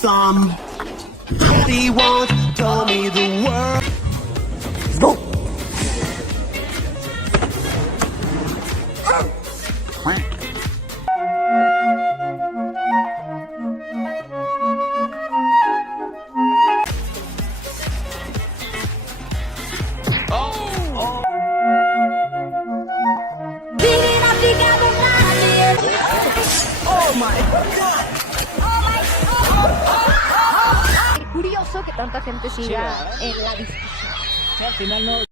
Somebody once told me the world. Let's go! Es curioso que tanta gente siga en la discusión. Al final no.